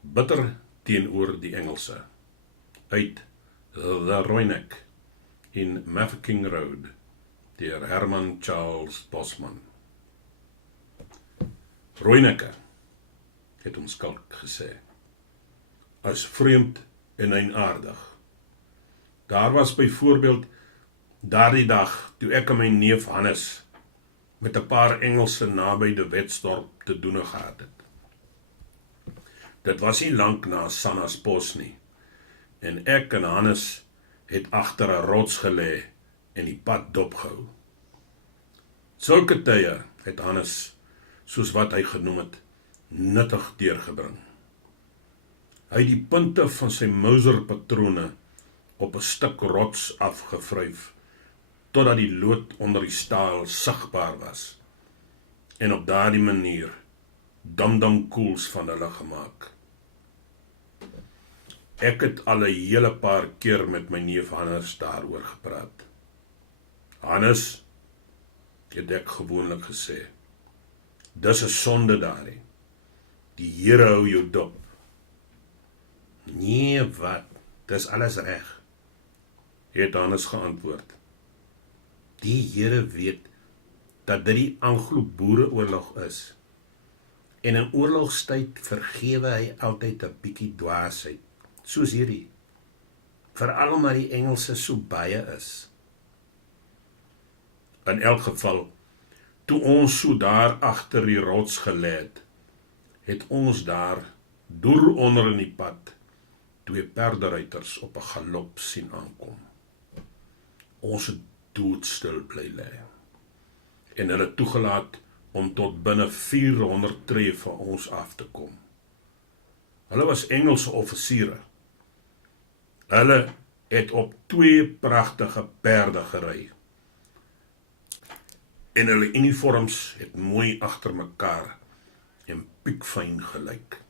Bitter teenoor die Engelse, uit The Roineck in Mafeking Road, deur Herman Charles Bosman. Roinecke, het ons kalk gesê, as vreemd en eienaardig. Daar was byvoorbeeld daardie dag, toe ek en my neef Hannes met 'n paar Engelse naby die Wetsdorp te doen gehad het. Dit was nie lank na Sannasbos nie, en ek en Hannes het agter 'n rots gelê en die pad dopgehou. Sulke tye het Hannes, soos wat hy genoem het, nuttig deurgebring. Hy het die punte van sy Mauser-patrone op 'n stuk rots afgevryf, totdat die lood onder die staal sigbaar was, en op daardie manier dam-dam-koels van hulle gemaak. Ek het al 'n hele paar keer met my neef Hannes daaroor gepraat. Hannes, het ek gewoonlik gesê, dis 'n sonde daarin. Die Here hou jou dop. Nee, wat? Dis alles reg, het Hannes geantwoord. Die Here weet dat dit die Anglo-Boereoorlog is, en in oorlogstyd vergewe hy altyd 'n bietjie dwaasheid, soos hierdie, veral omdat die Engelse so baie is. In elk geval, toe ons so daar agter die rots gelê het ons daar, deur onder in die pad, 2 perderuiters op 'n galop sien aankom. Ons het doodstil bly lê, en hulle toegelaat om tot binne 400 tree van ons af te kom. Hulle was Engelse offisiere. Hulle het op 2 pragtige perde gery, en hulle uniforms het mooi agter mekaar en piekfyn gelyk.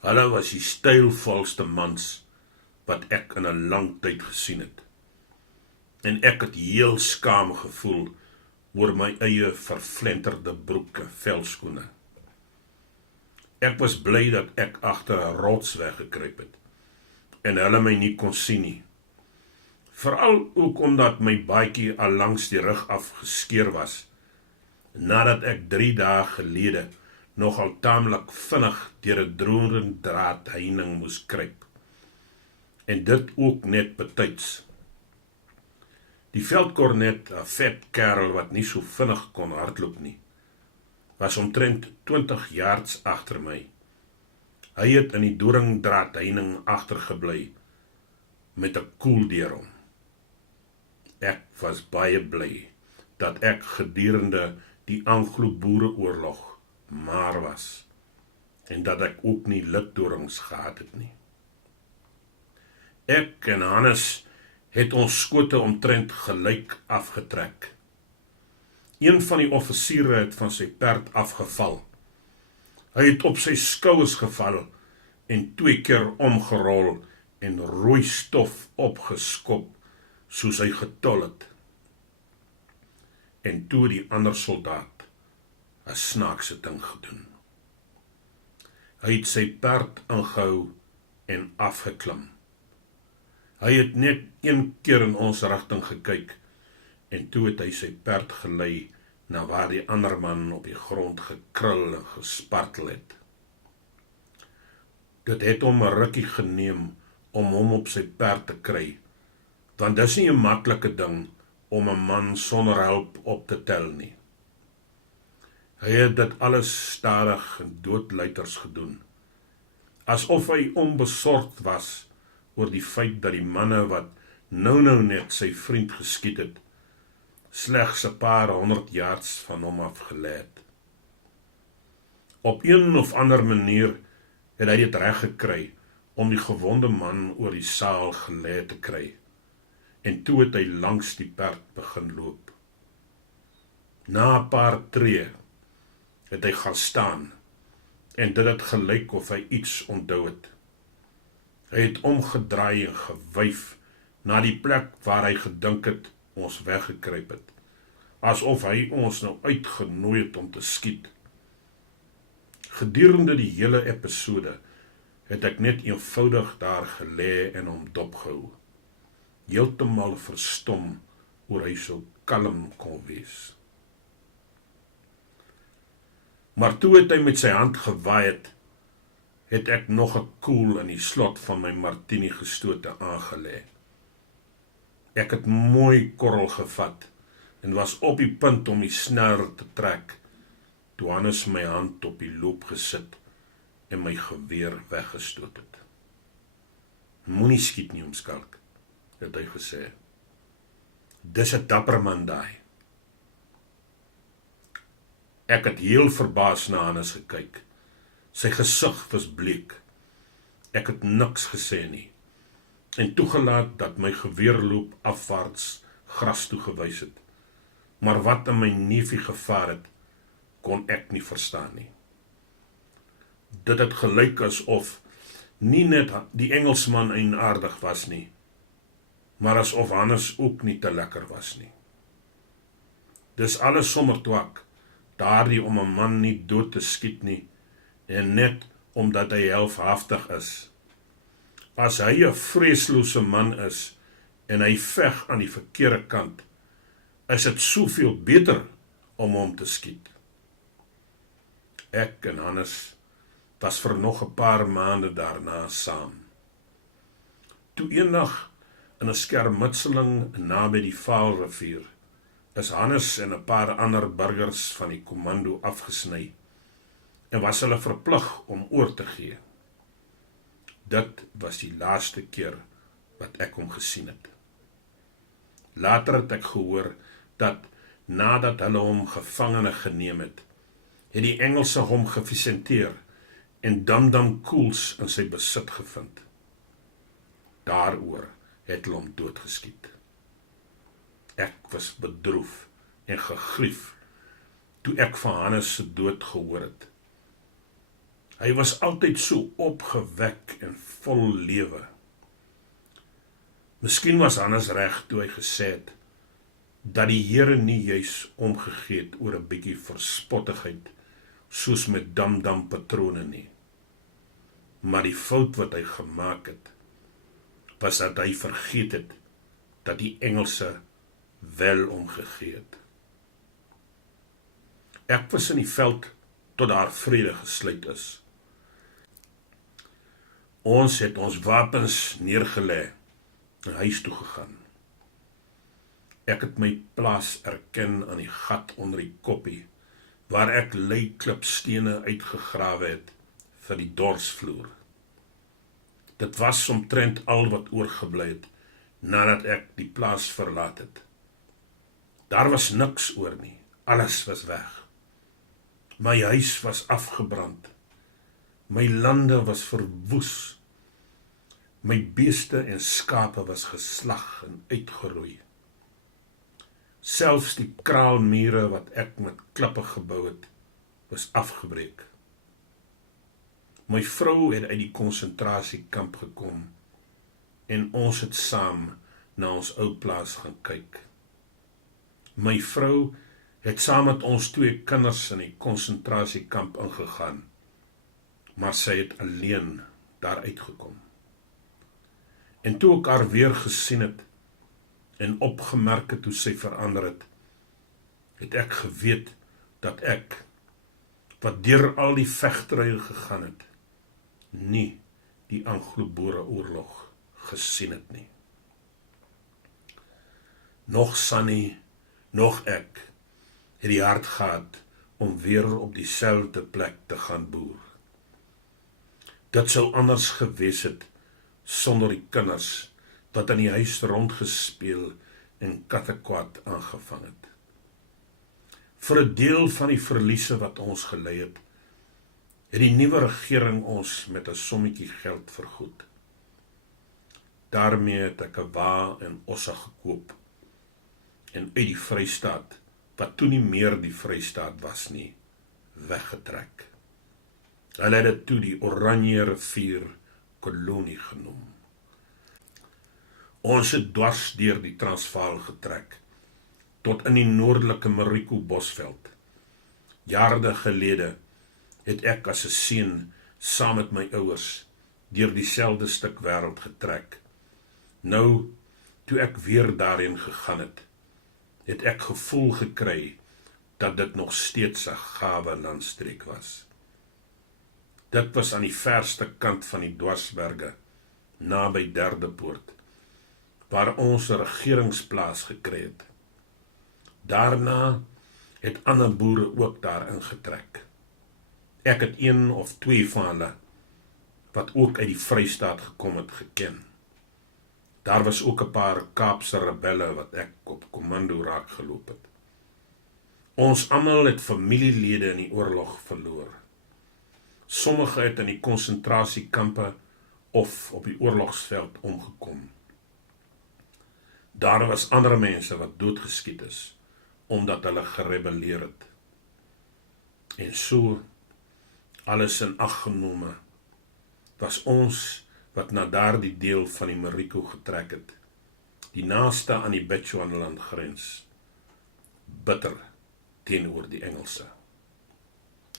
Hulle was die stylvolste mans wat ek in 'n lang tyd gesien het, en ek het heel skaam gevoel oor my eie vervlenterde broeke, velskoene. Ek was bly dat ek agter 'n rots weggekruip het, en hulle my nie kon sien nie. Veral ook omdat my baadjie al langs die rug afgeskeer was, nadat ek 3 dae gelede nogal taamlik vinnig deur 'n droëndraad heining moes kruip, en dit ook net betyds. Die veldkornet, 'n vet kerel wat nie so vinnig kon hardloop nie, was omtrent 20 yards agter my. Hy het in die doringdraad heining agtergebly met 'n koel deur hom. Ek was baie bly dat ek gedurende die Anglo-Boereoorlog maar was, en dat ek ook nie likdorings gehad het nie. Ek en Hannes het ons skote omtrent gelyk afgetrek. Een van die offisiere het van sy perd afgeval. Hy het op sy skouers geval en 2 keer omgerol en rooi stof opgeskop, soos hy getol het. En toe die ander soldaat 'n snaakse ding gedoen. Hy het sy perd ingehou en afgeklim. Hy het net 1 keer in ons rigting gekyk, en toe het hy sy perd gelei na waar die ander man op die grond gekrul en gespartel het. Dit het hom 'n rukkie geneem om hom op sy perd te kry, want dis nie 'n maklike ding om 'n man sonder hulp op te tel nie. Hy het dit alles stadig en doodluiters gedoen, asof hy onbesorgd was oor die feit dat die manne wat nou net sy vriend geskiet het, slegs 'n paar 100 yards van hom af gelê het. Op een of ander manier het hy dit reg gekry om die gewonde man oor die saal gelê te kry, en toe het hy langs die perd begin loop. Na 'n paar tree het hy gaan staan, en dit het gelyk of hy iets onthou het. Hy het omgedraai en gewuif na die plek waar hy gedink het ons weggekruip het, asof hy ons nou uitgenooi het om te skiet. Gedurende die hele episode het ek net eenvoudig daar gelê en hom dopgehou, heeltemal verstom oor hy so kalm kon wees. Maar toe het hy met sy hand gewaai het ek nog 'n koel in die slot van my martini gestote aangelê. Ek het mooi korrel gevat en was op die punt om die sneller te trek, toe Hannes my hand op die loop gesit en my geweer weggestoot het. Moenie skiet nie, oomskalk, het hy gesê. Dis 'n dapper man daai. Ek het heel verbaas na Hannes gekyk. Sy gesig was bleek. Ek het niks gesê nie en toegelaat dat my geweerloop afwaarts gras toe gewys het. Maar wat in my neefie gevaar het, kon ek nie verstaan nie. Dit het gelyk asof nie net die Engelsman eienaardig was nie, maar asof Hannes ook nie te lekker was nie. Dis alles sommer twak, daardie om 'n man nie dood te skiet nie, en net omdat hy helfhaftig is. As hy 'n vreeslose man is, en hy veg aan die verkeerde kant, is dit soveel beter om hom te skiet. Ek en Hannes was vir nog 'n paar maande daarna saam. Toe eendag in 'n skermutseling naby die Vaalrivier, is Hannes en 'n paar ander burgers van die kommando afgesny en was hulle verplig om oor te gee. Dit was die laaste keer wat ek hom gesien het. Later het ek gehoor dat nadat hulle hom gevangene geneem het die Engelse hom gevisenteer en Dam koels in sy besit gevind. Daaroor het hulle hom doodgeskiet. Ek was bedroef en gegrief toe ek van Hannes se dood gehoor het. Hy was altyd so opgewek en vol lewe. Miskien was Hannes reg toe hy gesê het dat die Here nie juis omgegee het oor 'n bietjie verspottigheid soos met Dam patrone nie. Maar die fout wat hy gemaak het, was dat hy vergeet het dat die Engelse wel omgegee het. Ek was in die veld tot daar vrede gesluit is. Ons het ons wapens neergelê en huis toe gegaan. Ek het my plaas erken aan die gat onder die koppie, waar ek leiklipstene uitgegrawe het vir die dorsvloer. Dit was omtrent al wat oorgebly het, nadat ek die plaas verlaat het. Daar was niks oor nie, alles was weg. My huis was afgebrand, my lande was verwoes, my beeste en skape was geslag en uitgeroei. Selfs die kraalmure wat ek met klippe gebou het, was afgebreek. My vrou het uit die konsentrasiekamp gekom en ons het saam na ons ou plaas gaan kyk. My vrou het saam met ons 2 kinders in die konsentrasiekamp ingegaan, maar sy het alleen daar uitgekom. En toe ek haar weer gesien het en opgemerk het hoe sy verander het ek geweet dat ek, wat deur al die vegterye gegaan het, nie die Anglo-Boereoorlog gesien het nie. Nog Sunny, nog ek, het die hart gehad om weer op dieselfde plek te gaan boer. Dit sou anders gewees het sonder die kinders wat in die huis rondgespeel en kattekwaad aangevang het. Vir 'n deel van die verliese wat ons gelei het die nuwe regering ons met 'n sommetjie geld vergoed. Daarmee het ek 'n wa en osse gekoop en uit die Vrystaat, wat toe nie meer die Vrystaat was nie, weggetrek. Hulle het dit toe die Oranje Rivier Kolonie genoem. Ons het dwars deur die Transvaal getrek, tot in die noordelike Mariko Bosveld. Jare gelede het ek as 'n seun saam met my ouers deur dieselfde stuk wêreld getrek. Nou, toe ek weer daarheen gegaan het ek gevoel gekry dat dit nog steeds 'n gawe landstreek was. Dit was aan die verste kant van die Dwarsberge, naby Derdepoort, waar ons 'n regeringsplaas gekry het. Daarna het ander boere ook daar ingetrek. Ek het een of twee van hulle, wat ook uit die Vrystaat gekom het, geken. Daar was ook 'n paar Kaapse rebelle wat ek op kommando raak geloop het. Ons almal het familielede in die oorlog verloor. Sommige het in die konsentrasiekampe of op die oorlogsveld omgekom. Daar was ander mense wat doodgeskiet is, omdat hulle gerebelleer het. En so, alles in ag genome, was ons wat na daardie deel van die Mariko getrek het, die naaste aan die Bechuanaland grens, bitter teenoor die Engelse.